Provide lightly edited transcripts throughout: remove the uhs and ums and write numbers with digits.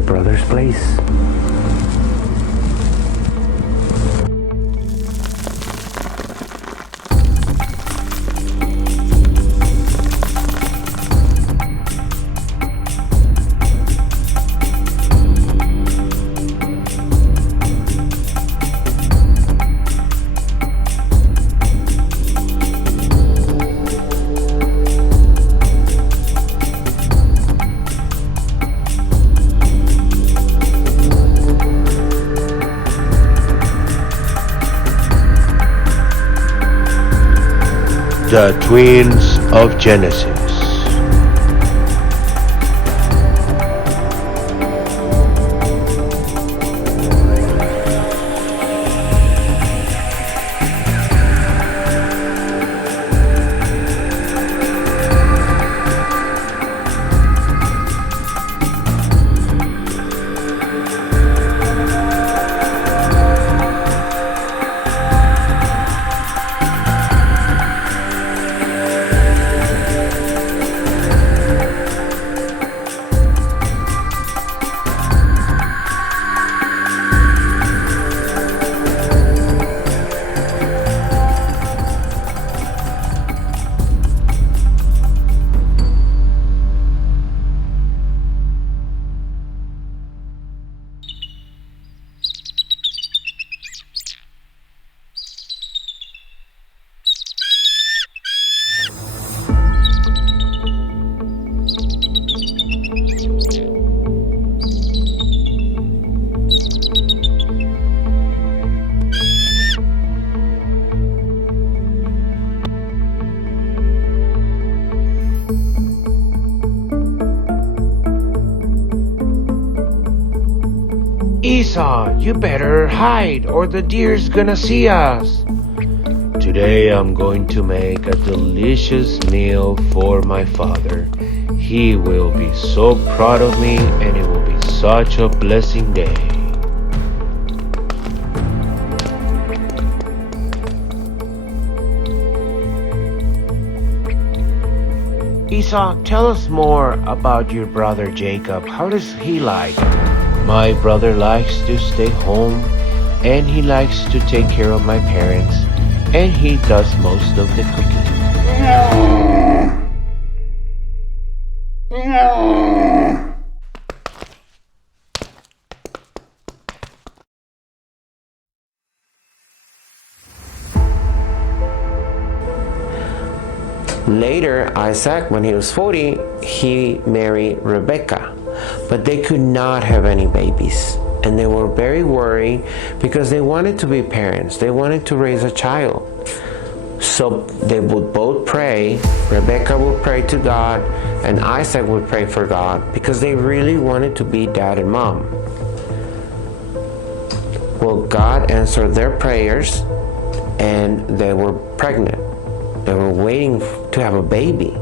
my brother's place. The twins of Genesis. Esau, you better hide or the deer's gonna see us. Today I'm going to make a delicious meal for my father. He will be so proud of me and it will be such a blessing day. Esau, tell us more about your brother Jacob. How does he like? My brother likes to stay home and he likes to take care of my parents and he does most of the cooking. Later, Isaac, when he was 40, he married Rebekah, but they could not have any babies. And they were very worried because they wanted to be parents. They wanted to raise a child. So they would both pray. Rebekah would pray to God and Isaac would pray for God because they really wanted to be dad and mom. Well, God answered their prayers and they were pregnant. They were waiting to have a baby.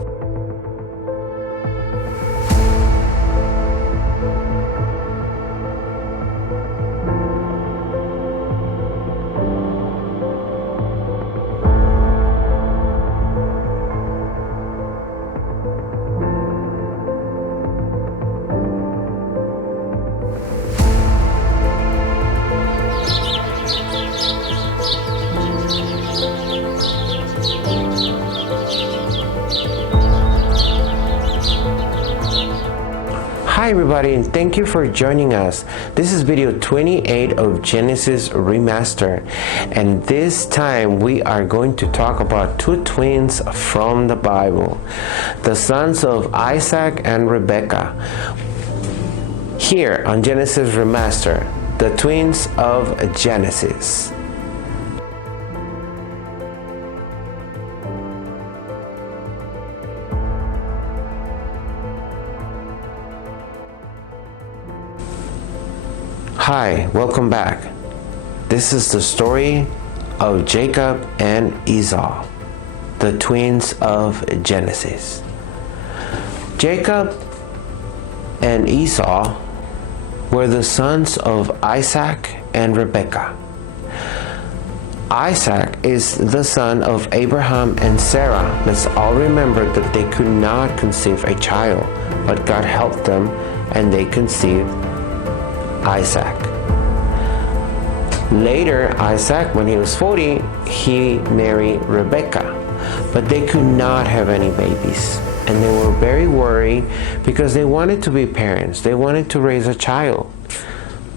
Hi everybody, and thank you for joining us. This is video 28 of Genesis Remastered, and this time we are going to talk about two twins from the Bible, the sons of Isaac and Rebekah. Here on Genesis Remastered, the twins of Genesis. Hi, welcome back. This is the story of Jacob and Esau, the twins of Genesis. Jacob and Esau were the sons of Isaac and Rebekah. Isaac is the son of Abraham and Sarah. Let's all remember that they could not conceive a child, but God helped them and they conceived Isaac. Later, Isaac, when he was 40, he married Rebekah, but they could not have any babies. And they were very worried because they wanted to be parents. They wanted to raise a child.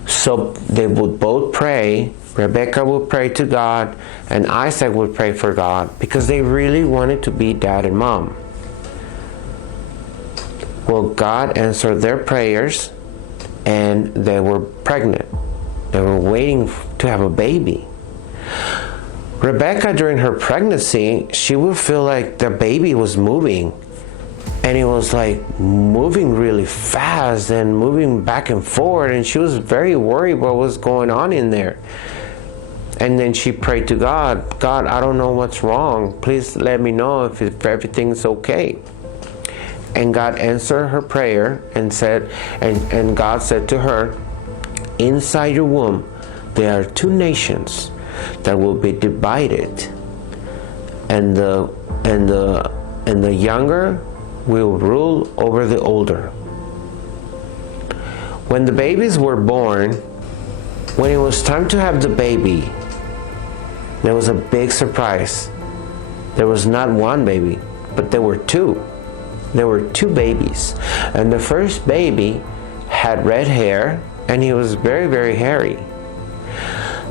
So they would both pray. Rebekah would pray to God, and Isaac would pray for God because they really wanted to be dad and mom. Well, God answered their prayers, and they were pregnant. They were waiting to have a baby. Rebekah, during her pregnancy, she would feel like the baby was moving. And it was like moving really fast and moving back and forward. And she was very worried what was going on in there. And then she prayed to God, God, I don't know what's wrong. Please let me know if everything's okay. And God answered her prayer and said, and God said to her, inside your womb, there are two nations that will be divided. And the younger will rule over the older. When the babies were born, when it was time to have the baby, there was a big surprise. There was not one baby, but there were two. There were two babies. And the first baby had red hair, and he was very, very hairy.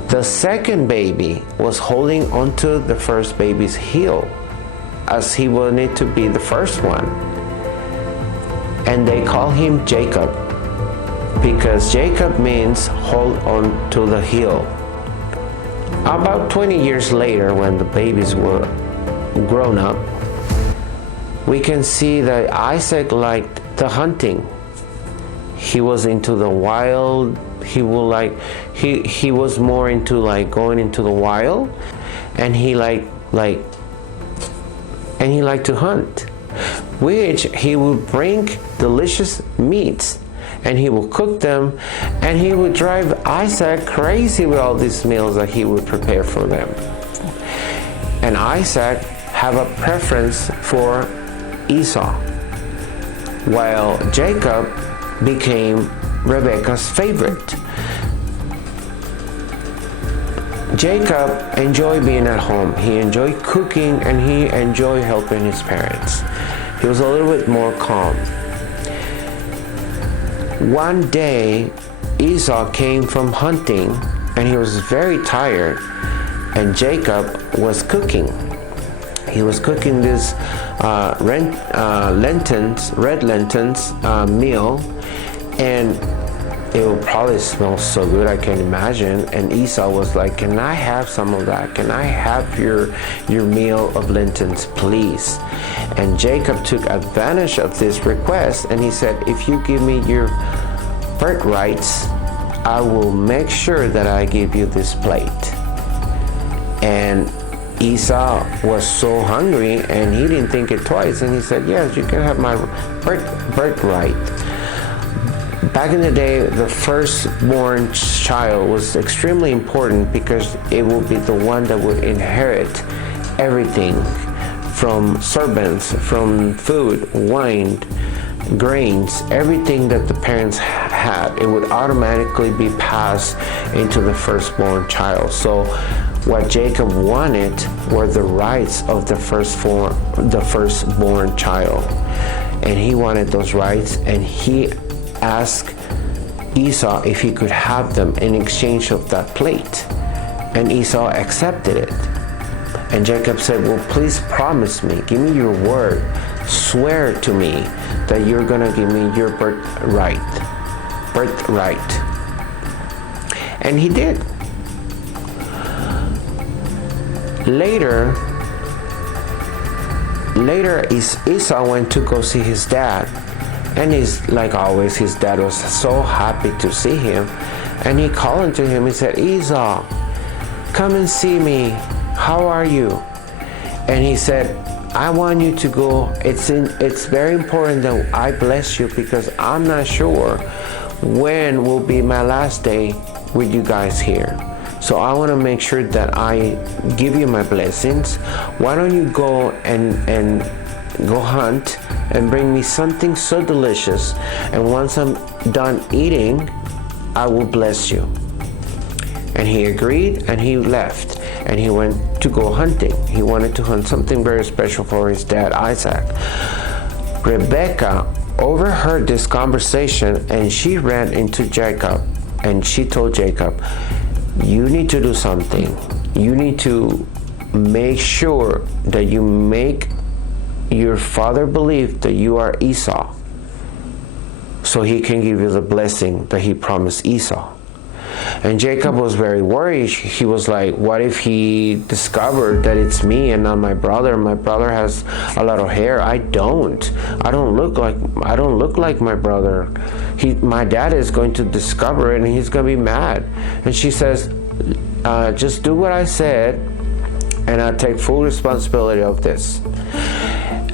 The second baby was holding onto the first baby's heel, as he wanted to be the first one. And they call him Jacob, because Jacob means hold on to the heel. About 20 years later, when the babies were grown up, we can see that Isaac liked the hunting. He was into the wild. He was more into like going into the wild, and he liked to hunt, which he would bring delicious meats and he would cook them, and he would drive Isaac crazy with all these meals that he would prepare for them. And Isaac had a preference for Esau, while Jacob became Rebekah's favorite. Jacob enjoyed being at home. He enjoyed cooking, and he enjoyed helping his parents. He was a little bit more calm. One day, Esau came from hunting, and he was very tired, and Jacob was cooking. He was cooking this red lentils meal, and it would probably smell so good, I can imagine. And Esau was like, can I have some of that? Can I have your meal of lentils, please? And Jacob took advantage of this request, and he said, if you give me your birthrights, I will make sure that I give you this plate. And Esau was so hungry, and he didn't think it twice, and he said, yes, you can have my birthright. Back in the day, the firstborn child was extremely important because it would be the one that would inherit everything from servants, from food, wine, grains, everything that the parents had. It would automatically be passed into the firstborn child. So what Jacob wanted were the rights of the firstborn child. And he wanted those rights, and he asked Esau if he could have them in exchange of that plate. And Esau accepted it. And Jacob said, well, please promise me, give me your word, swear to me that you're going to give me your birthright. And he did. Later, Esau went to go see his dad. And he's like always, his dad was so happy to see him. And he called to him. He said, Esau, come and see me. How are you? And he said, I want you to go. It's very important that I bless you, because I'm not sure when will be my last day with you guys here. So I want to make sure that I give you my blessings. Why don't you go and go hunt and bring me something so delicious, and once I'm done eating, I will bless you. And he agreed, and he left, and he went to go hunting. He wanted to hunt something very special for his dad, Isaac. Rebecca overheard this conversation, and she ran into Jacob, and she told Jacob, you need to do something. You need to make sure that you make your father believe that you are Esau, so he can give you the blessing that he promised Esau. And Jacob was very worried. He was like, what if he discovered that it's me and not my brother? My brother has a lot of hair. I don't look like my brother. My dad is going to discover it, and he's going to be mad. And she says, just do what I said, and I'll take full responsibility of this.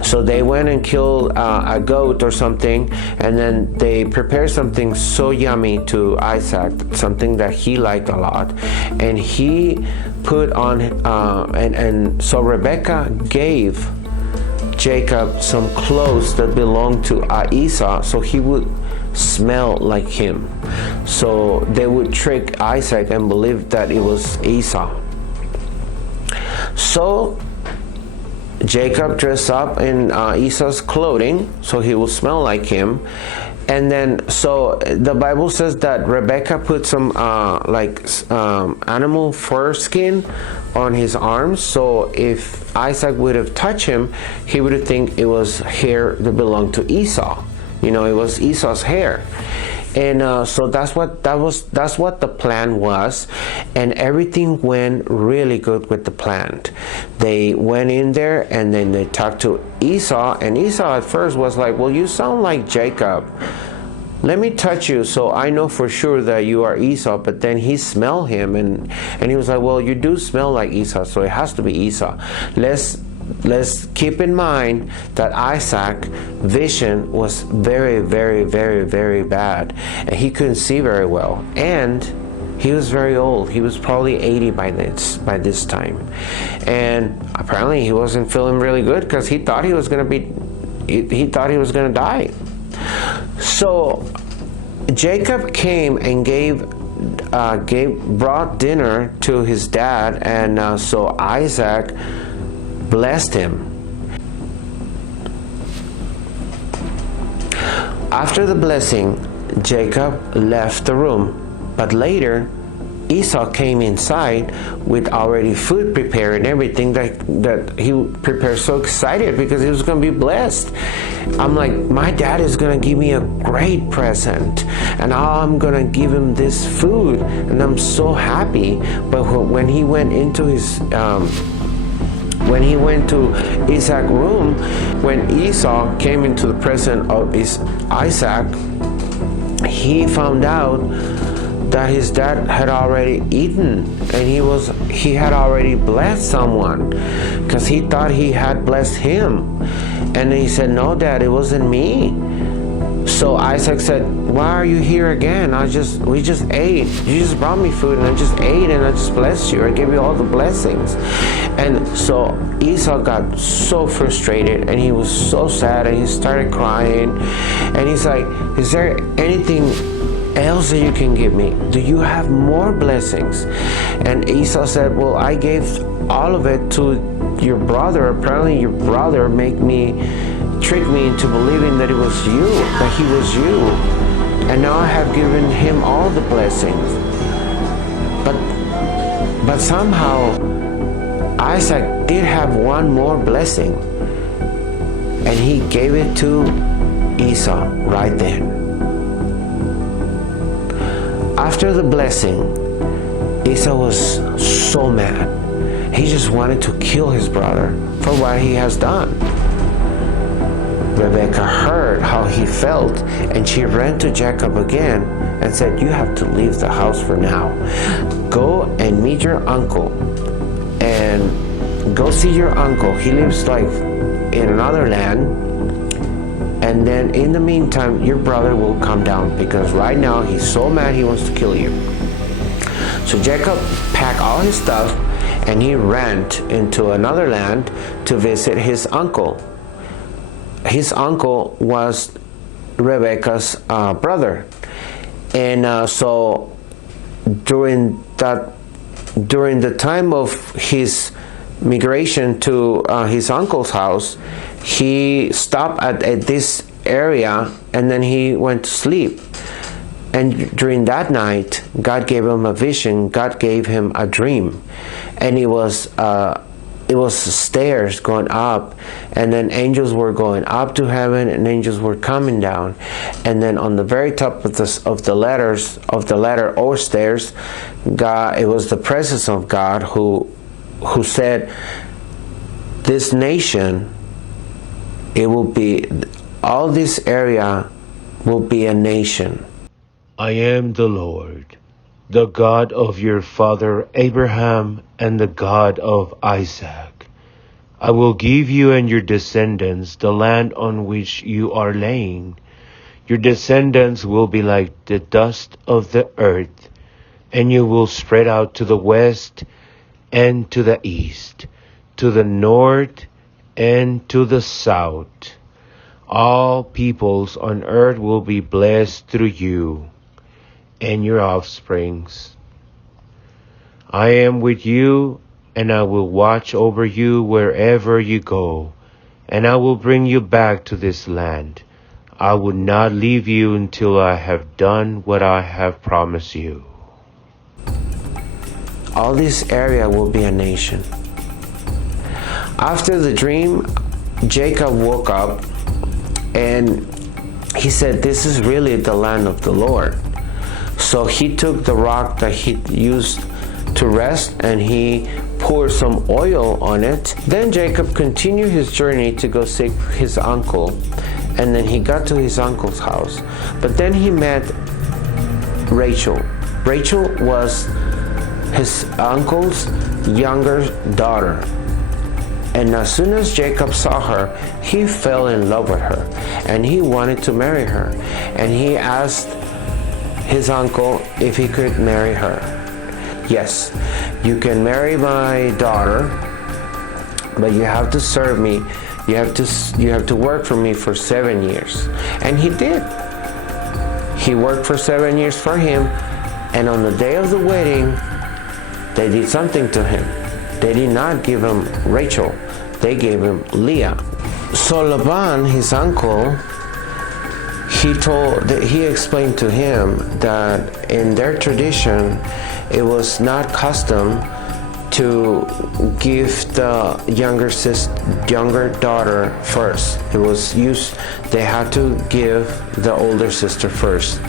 So they went and killed a goat or something, and then they prepared something so yummy to Isaac, something that he liked a lot. And he put on, and so Rebecca gave Jacob some clothes that belonged to Esau, so he would smell like him. So they would trick Isaac and believe that it was Esau. So Jacob dressed up in Esau's clothing, so he will smell like him. And then, so the Bible says that Rebecca put some animal fur skin on his arms, so if Isaac would have touched him, he would have think it was hair that belonged to Esau. You know, it was Esau's hair. And so that's what the plan was, and everything went really good with the plan. They went in there, and then they talked to Esau, and Esau at first was like, well, you sound like Jacob. Let me touch you so I know for sure that you are Esau. But then he smelled him, and he was like, well, you do smell like Esau, so it has to be Esau. Let's keep in mind that Isaac's vision was very, very, very, very bad, and he couldn't see very well, and he was very old. He was probably 80 by this time, and apparently he wasn't feeling really good because he thought he was going to die. So Jacob came and brought dinner to his dad, and so Isaac blessed him. After the blessing, Jacob left the room, but later Esau came inside with already food prepared and everything that he prepared, so excited because he was going to be blessed. I'm like, my dad is going to give me a great present, and I'm going to give him this food, and I'm so happy. But when he went into his when he went to Isaac's room, when Esau came into the presence of Isaac, he found out that his dad had already eaten, and he had already blessed someone, because he thought he had blessed him. And he said, no, Dad, it wasn't me. So Isaac said, why are you here again? We just ate. You just brought me food, and I just ate, and I just blessed you. I gave you all the blessings. And so Esau got so frustrated, and he was so sad, and he started crying. And he's like, is there anything else that you can give me? Do you have more blessings? And Esau said, well, I gave all of it to your brother. Apparently your brother tricked me into believing that it was you, that he was you, and now I have given him all the blessings. But somehow Isaac did have one more blessing, and he gave it to Esau right then. After the blessing, Esau was so mad. He just wanted to kill his brother for what he has done. Rebecca heard how he felt, and she ran to Jacob again and said, you have to leave the house for now. Go and meet your uncle, and go see your uncle. He lives like in another land. And then in the meantime, your brother will come down, because right now he's so mad he wants to kill you. So Jacob packed all his stuff, and he ran into another land to visit his uncle. His uncle was Rebecca's brother. And so during the time of his migration to his uncle's house, he stopped at this area, and then he went to sleep. And during that night, God gave him a vision. God gave him a dream, and it was stairs going up, and then angels were going up to heaven, and angels were coming down. And then on the very top of the ladder or stairs, God, it was the presence of God who said, "This nation, it will be, all this area will be a nation." I am the Lord, the God of your father Abraham and the God of Isaac. I will give you and your descendants the land on which you are laying. Your descendants will be like the dust of the earth, and you will spread out to the west and to the east, to the north and to the south. All peoples on earth will be blessed through you and your offsprings. I am with you, and I will watch over you wherever you go, and I will bring you back to this land. I will not leave you until I have done what I have promised you. All this area will be a nation. After the dream, Jacob woke up, and he said, "This is really the land of the Lord." So he took the rock that he used to rest, and he poured some oil on it. Then Jacob continued his journey to go seek his uncle, and then he got to his uncle's house. But then he met Rachel. Rachel was his uncle's younger daughter. And as soon as Jacob saw her, he fell in love with her, and he wanted to marry her. And he asked his uncle if he could marry her. "Yes, you can marry my daughter, but you have to serve me. You have to work for me for 7 years." And he did. He worked for 7 years for him, and on the day of the wedding, they did something to him. They did not give him Rachel, they gave him Leah. So Laban, his uncle, he explained to him that in their tradition, it was not custom to give the younger daughter first. It was used, they had to give the older sister first.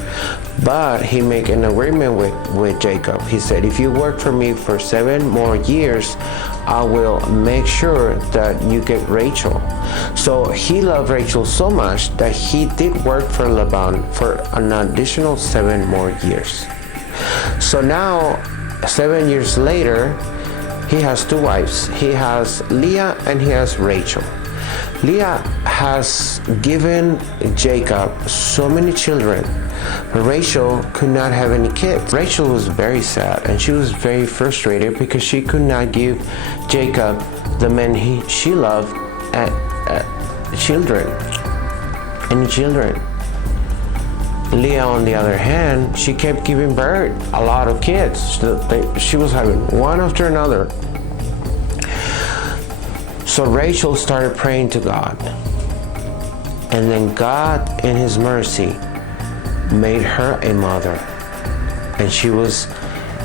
But he made an agreement with Jacob. He said, "If you work for me for 7 more years, I will make sure that you get Rachel." So he loved Rachel so much that he did work for Laban for an additional 7 more years. So now, 7 years later, he has 2 wives. He has Leah and he has Rachel. Leah has given Jacob so many children, but Rachel could not have any kids. Rachel was very sad, and she was very frustrated because she could not give Jacob, the man she loved, children, any children. Leah, on the other hand, she kept giving birth a lot of kids. She was having one after another. So Rachel started praying to God, and then God, in His mercy, made her a mother, and she was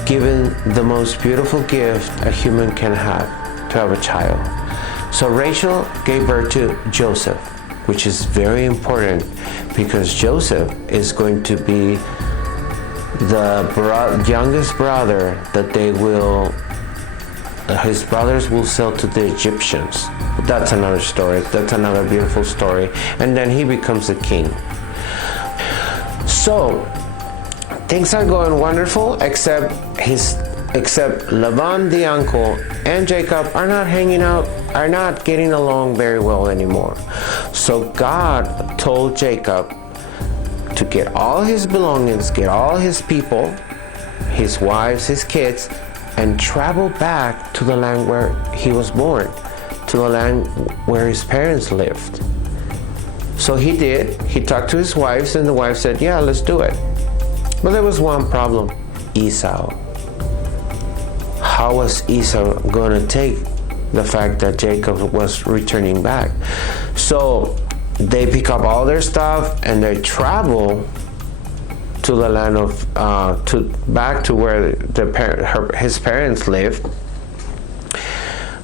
given the most beautiful gift a human can have, to have a child. So Rachel gave birth to Joseph, which is very important because Joseph is going to be the youngest brother that his brothers will sell to the Egyptians. That's another story. That's another beautiful story. And then he becomes a king. So things are going wonderful, except Laban the uncle and Jacob are not hanging out, are not getting along very well anymore. So God told Jacob to get all his belongings, get all his people, his wives, his kids, and travel back to the land where he was born, to the land where his parents lived. So he did. He talked to his wives, and the wife said, "Yeah, let's do it." But there was one problem: Esau. How was Esau going to take the fact that Jacob was returning back? So they pick up all their stuff and they travel to the land of back to where his parents lived.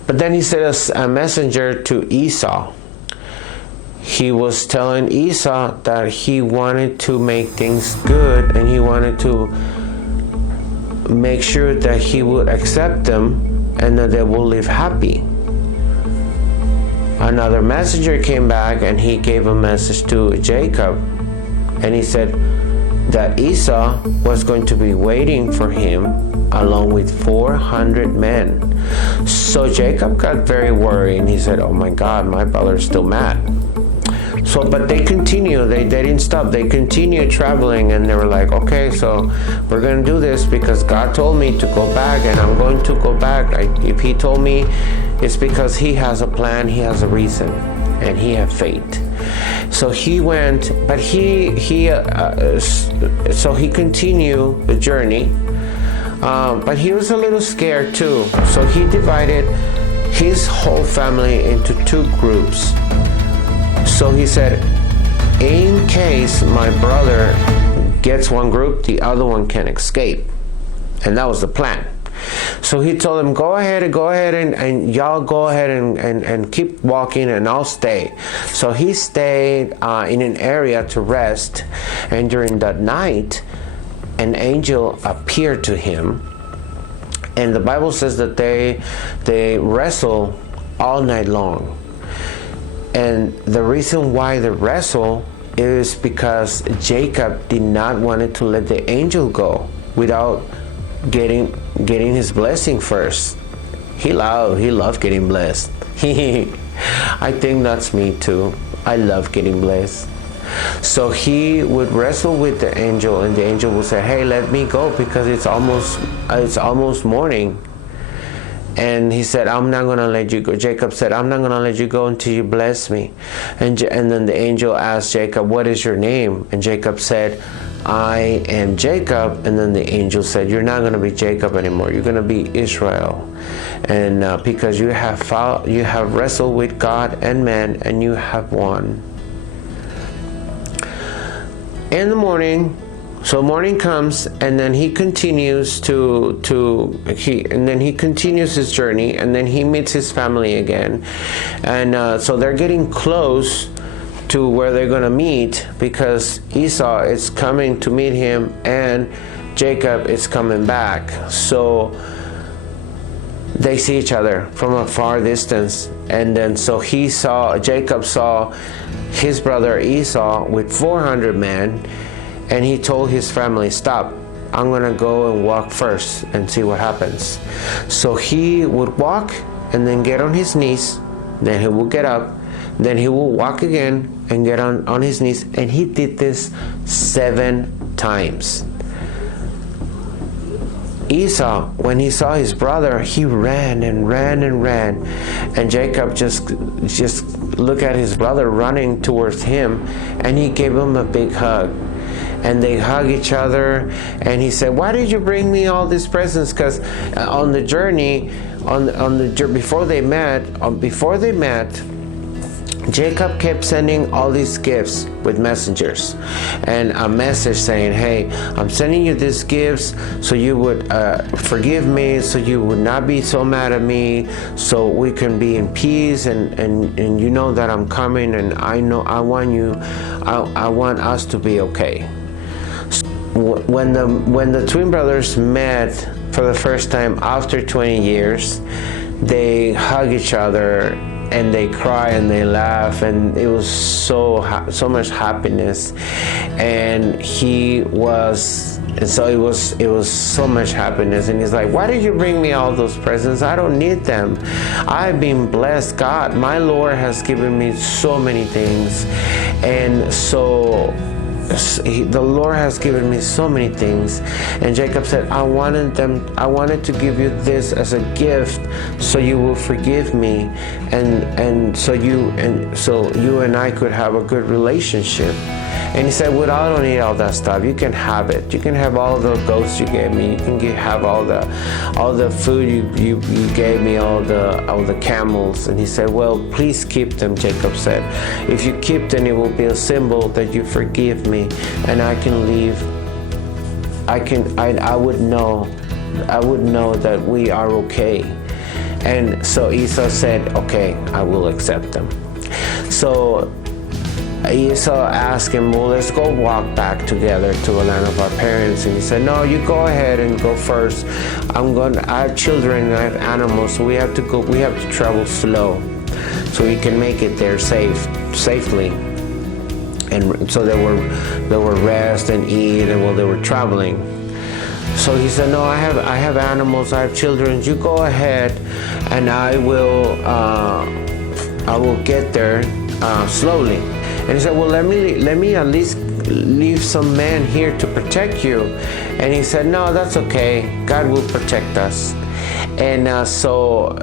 But then he sent a messenger to Esau. He was telling Esau that he wanted to make things good, and he wanted to make sure that he would accept them and that they will live happy. Another messenger came back and he gave a message to Jacob, and he said that Esau was going to be waiting for him along with 400 men. So Jacob got very worried, and he said, oh my God, my brother's still mad. So, but they continue, they didn't stop, they continued traveling, and they were like, okay, so we're going to do this because God told me to go back, and I'm going to go back. If he told me, it's because he has a plan, he has a reason, and he had faith. So he went, but so he continued the journey, but he was a little scared too. So he divided his whole family into 2 groups. So he said, in case my brother gets one group, the other one can escape. And that was the plan. So he told them, go ahead and y'all go ahead and keep walking, and I'll stay. So he stayed in an area to rest, and during that night, an angel appeared to him. And the Bible says that they wrestled all night long. And the reason why they wrestle is because Jacob did not want to let the angel go without getting his blessing first. He loved getting blessed. I think that's me too. I love getting blessed. So he would wrestle with the angel, and the angel would say, hey, let me go because it's almost morning. And he said, I'm not going to let you go. Jacob said, I'm not going to let you go until you bless me. And then the angel asked Jacob, what is your name? And Jacob said, I am Jacob. And then the angel said, you're not going to be Jacob anymore. You're going to be Israel. And because you have wrestled with God and man, and you have won. In the morning, so morning comes, and then he continues he continues his journey, and then he meets his family again, and so they're getting close to where they're going to meet, because Esau is coming to meet him and Jacob is coming back. So they see each other from a far distance, and then so Jacob saw his brother Esau with 400 men. And he told his family, stop, I'm going to go and walk first and see what happens. So he would walk and then get on his knees. Then he would get up. Then he would walk again and get on his knees. And he did this 7 times. Esau, when he saw his brother, he ran and ran and ran. And Jacob just looked at his brother running towards him, and he gave him a big hug. And they hug each other, and he said, why did you bring me all these presents? Because on the journey, before they met, Jacob kept sending all these gifts with messengers, and a message saying, hey, I'm sending you these gifts so you would forgive me, so you would not be so mad at me, so we can be in peace, and you know that I'm coming, and I want us to be okay. When the twin brothers met for the first time after 20 years, they hug each other and they cry and they laugh, and it was so much happiness, and it was so much happiness. And he's like, why did you bring me all those presents? I don't need them. I've been blessed. My Lord has given me so many things. And so the Lord has given me so many things. And Jacob said, I wanted to give you this as a gift, so you will forgive me, and so you and I could have a good relationship. And he said, well, I don't need all that stuff. You can have it. You can have all the goats you gave me. You can have all the food you gave me, all the camels. And he said, well, please keep them, Jacob said. If you keep them, it will be a symbol that you forgive me, and I can leave. I would know that we are okay. And so Esau said, okay, I will accept them. So Esau asked him, well, let's go walk back together to the land of our parents. And he said, no, you go ahead and go first. I have children, I have animals, so we have to travel slow so we can make it there safely. And so they were rest and eat, and while they were traveling. So he said, no, I have animals, I have children, you go ahead, and I will get there slowly. And he said, well, let me at least leave some men here to protect you. And he said, no, that's okay. God will protect us. And so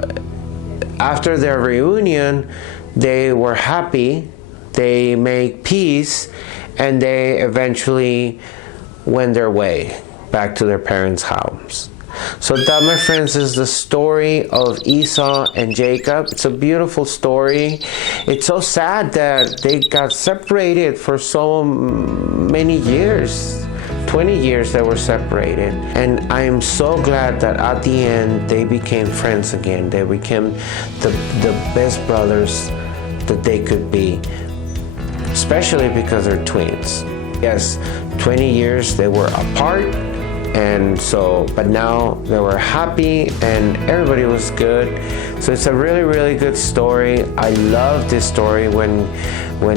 after their reunion, they were happy. They made peace, and they eventually went their way back to their parents' house. So that, my friends, is the story of Esau and Jacob. It's a beautiful story. It's so sad that they got separated for so many years. 20 years they were separated. And I am so glad that at the end they became friends again. They became the best brothers that they could be, especially because they're twins. Yes, 20 years they were apart. And so, but now they were happy and everybody was good. So it's a really, really good story. I love this story. When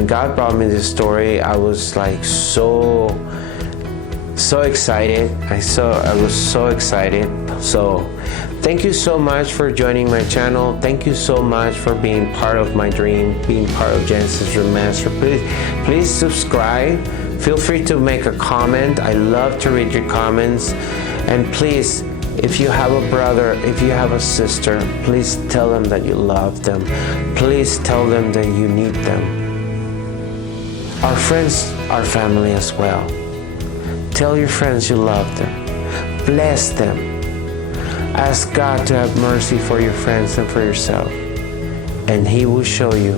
God brought me this story, I was like so excited. I was so excited. So thank you so much for joining my channel. Thank you so much for being part of my dream, being part of Genesis Remastered. Please subscribe. Feel free to make a comment. I love to read your comments. And please, if you have a brother, if you have a sister, please tell them that you love them. Please tell them that you need them. Our friends are family as well. Tell your friends you love them. Bless them. Ask God to have mercy for your friends and for yourself. And He will show you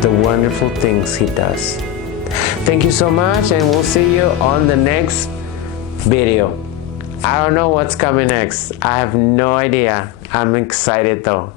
the wonderful things He does. Thank you so much, and we'll see you on the next video. I don't know what's coming next. I have no idea. I'm excited though.